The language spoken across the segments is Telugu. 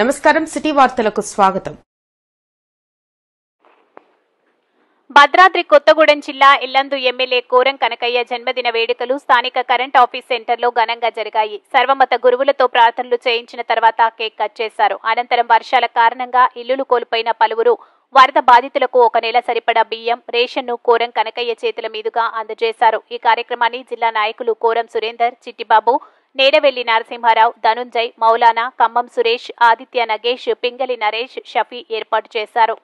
నమస్కారం సిటీ వార్తలకు స్వాగతం. భద్రాద్రి కొత్తగూడెం జిల్లా ఇల్లందు ఎమ్మెల్యే కోరం కనకయ్య జన్మదిన వేడుకలు స్థానిక కరెంట్ ఆఫీస్ సెంటర్లో ఘనంగా జరిగాయి. సర్వమత గురువులతో ప్రార్థనలు చేయించిన తర్వాత కేక్ కట్ చేశారు. అనంతరం వర్షాల కారణంగా ఇల్లులు కోల్పోయిన పలువురు వరద బాధితులకు 1 నెల సరిపడా బియ్యం, రేషన్ను కోరం కనకయ్య చేతుల మీదుగా అందజేశారు. ఈ కార్యక్రమాన్ని జిల్లా నాయకులు కోరం సురేందర్, చిట్టిబాబు, నేడవెల్లి నరసింహారావు, ధనుంజయ్, మౌలానా, ఖమ్మం సురేష్, ఆదిత్య నగేష్, పింగళి నరేష్, షఫీ ఏర్పాటు చేశారు.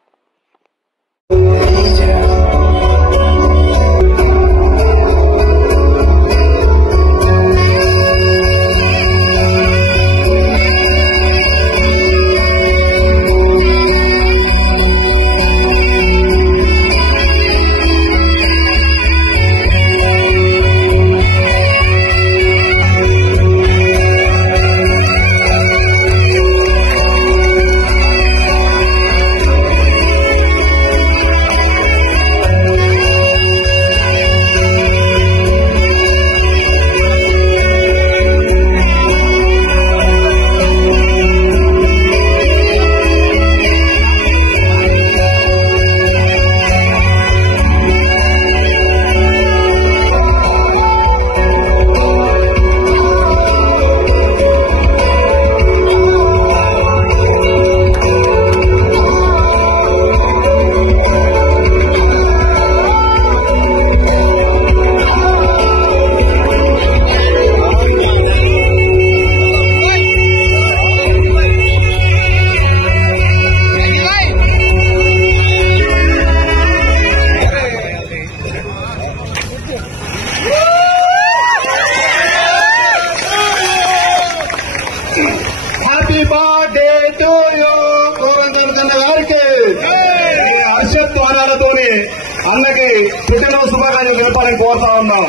అన్నకి పుట్టినరోజు శుభాకాంక్షలు జరపాలని కోరుతా ఉన్నాం.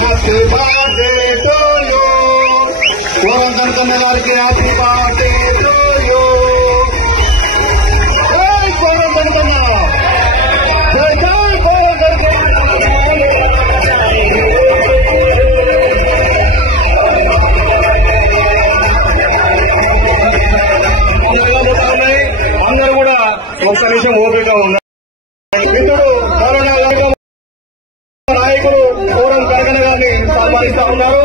Happy birthday to you Koram Kanakanna గారికి. Happy birthday to you. జై కోరం కనకన్న, జై జై కోరం కనకన్న. అందరూ కూడా ఒక్క నిమిషం ఓపికగా ఉన్నారు. మిత్రుడు కరోనా నాయకులు కోరం కనకన్న గారిని సన్మానిస్తా ఉన్నారు.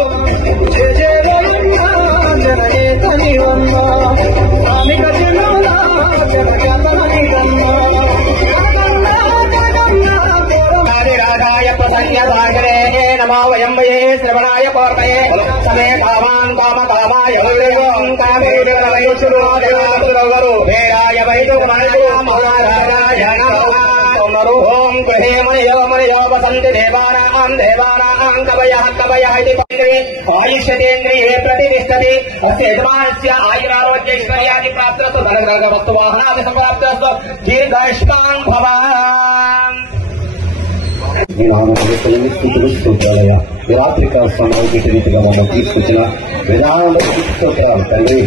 నమో వయం వయే శ్రవణాయ పౌర్ణయే సమే కామాన్ కామ కామాయ గారు హేరాయ వైదుకుమారాయ మహారాజాయ నమో. ఓం గృహే మనయో వసంతి దేవానాం దేవానాం కవయః కవయః ఇతి ఆయుష్యేంద్రియే ప్రతిష్టతి అస్య యజమానస్య ఆయురారోగ్యైశ్వర్యాది ప్రాప్తస్తు ధనగ్రహ వస్తు వాహనాది సంప్రాప్తస్తు దీర్ఘాయుష్మాన్ భవాన్. రాత్రికాల సమయం ఇటు రీతిగా మమ్మల్ని తీసుకొచ్చిన విధానంలో తండ్రి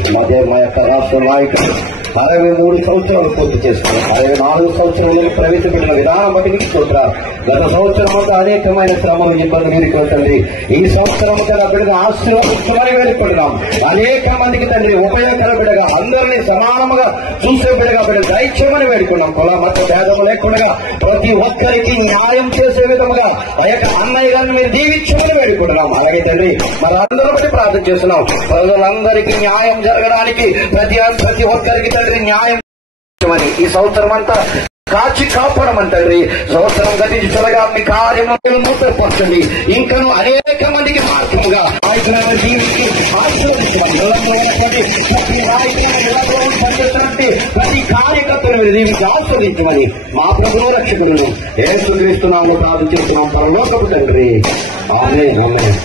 మా యొక్క రాష్ట్ర నాయకులు 63 సంవత్సరాలు పూర్తి చేసుకున్నారు. 64 సంవత్సరాలు ప్రవేశపెట్టిన విధానం బట్టి మీకు చూడారు. గత సంవత్సరం అంతా అనేకమైన శ్రమలు ఇబ్బందులు ఎదుర్కొంటుంది. ఈ సంవత్సరం తన బిడ్డగా ఆశీర్వదించమని వేడుకుంటున్నాం. అనేక మందికి తండ్రి ఉపయోగకర బిడ్డగా అందరినీ సమానముగా చూసే బిడ్డగా బిడ్డ దైత్యమని వేడుకున్నాం. కుల మత భేదము లేకుండా ప్రతి ఒక్కరికి న్యాయం చేసే విధముగా ఆ యొక్క అన్నయ్య గారిని మీరు దీవించమని వేడుకుంటున్నాం. అలాగే తండ్రి మరి అందరూ బట్టి ప్రార్థన చేస్తున్నాం. ప్రజలందరికీ న్యాయం జరగడానికి ప్రతి ఒక్కరికి తండ్రి న్యాయం ఈ సంవత్సరం అంతా కాచి కాపాడమని తండ్రి. సంవత్సరం గతించి త్వరగా మీ కార్యములు మూతపరచండి. ఇంకను అనేక మందికి మార్గముగా నాయకులను జీవించి ప్రతి కార్యకర్తలు మీరు జీవించి ఆస్వాదించమని మా ప్రభువు రక్షకులను యేసుక్రీస్తునామములో ప్రార్థన చేస్తున్నాం పరలోకపు తండ్రి. ఆమేన్ ఆమేన్.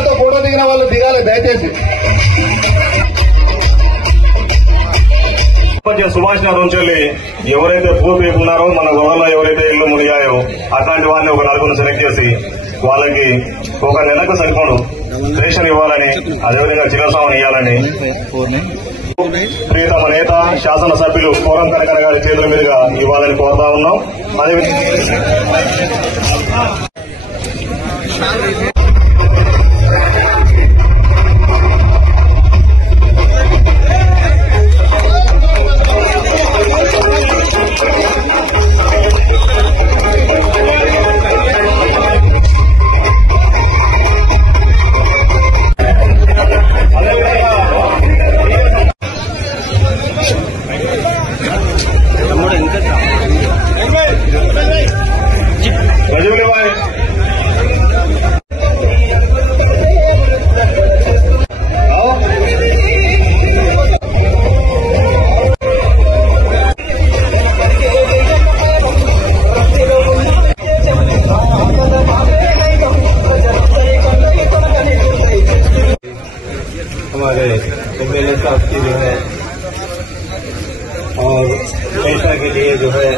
నాతో ఫోటో దిగిన వాళ్ళు దిగాలి దయచేసి. సుభాష్ నగర్ నుంచి ఎవరైతే పూర్తి ఉన్నారో మన గవర్నలో ఎవరైతే ఇల్లు మునిగాయో అట్లాంటి వారిని ఒక 4 సెలెక్ట్ చేసి వాళ్ళకి ఒక నెలకు సరిపడు రేషన్ ఇవ్వాలని, అదేవిధంగా చిరసామని ఇవ్వాలని ప్రియతమ నేత శాసనసభ్యులు కోరం కనకయ్య గారి చేతుల మీదుగా ఇవ్వాలని కోరుతా ఉన్నాం. हमारे एमएलए साहब की जो है और पैसा के लिए जो है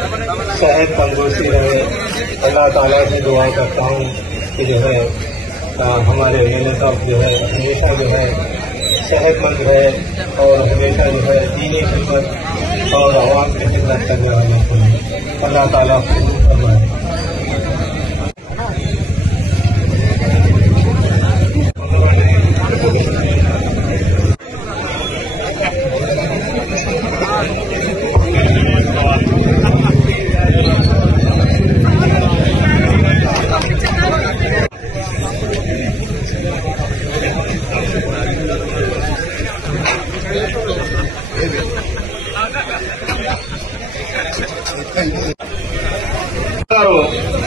सेहत तंदुरुस्ती रहे, अल्लाह ताला से दुआ करता हूँ कि जो है हमारे एमएलए साहब जो है हमेशा जो है सेहतमंद रहे और हमेशा जो है दीनी खिदमत और आवाम की खिदमत करने वाले अल्लाह ताला कबूल फरमाए।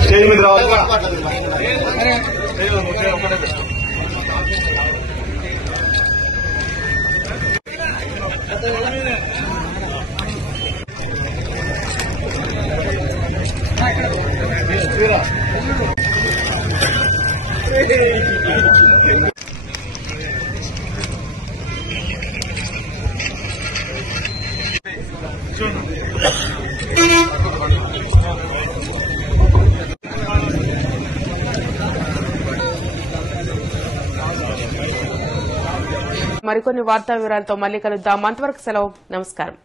స్టేజ్ మీద రావాలి. మరికొన్ని వార్తా వివరాలతో మళ్ళీ కలుద్దాం. అంతవరకు సెలవు. నమస్కారం.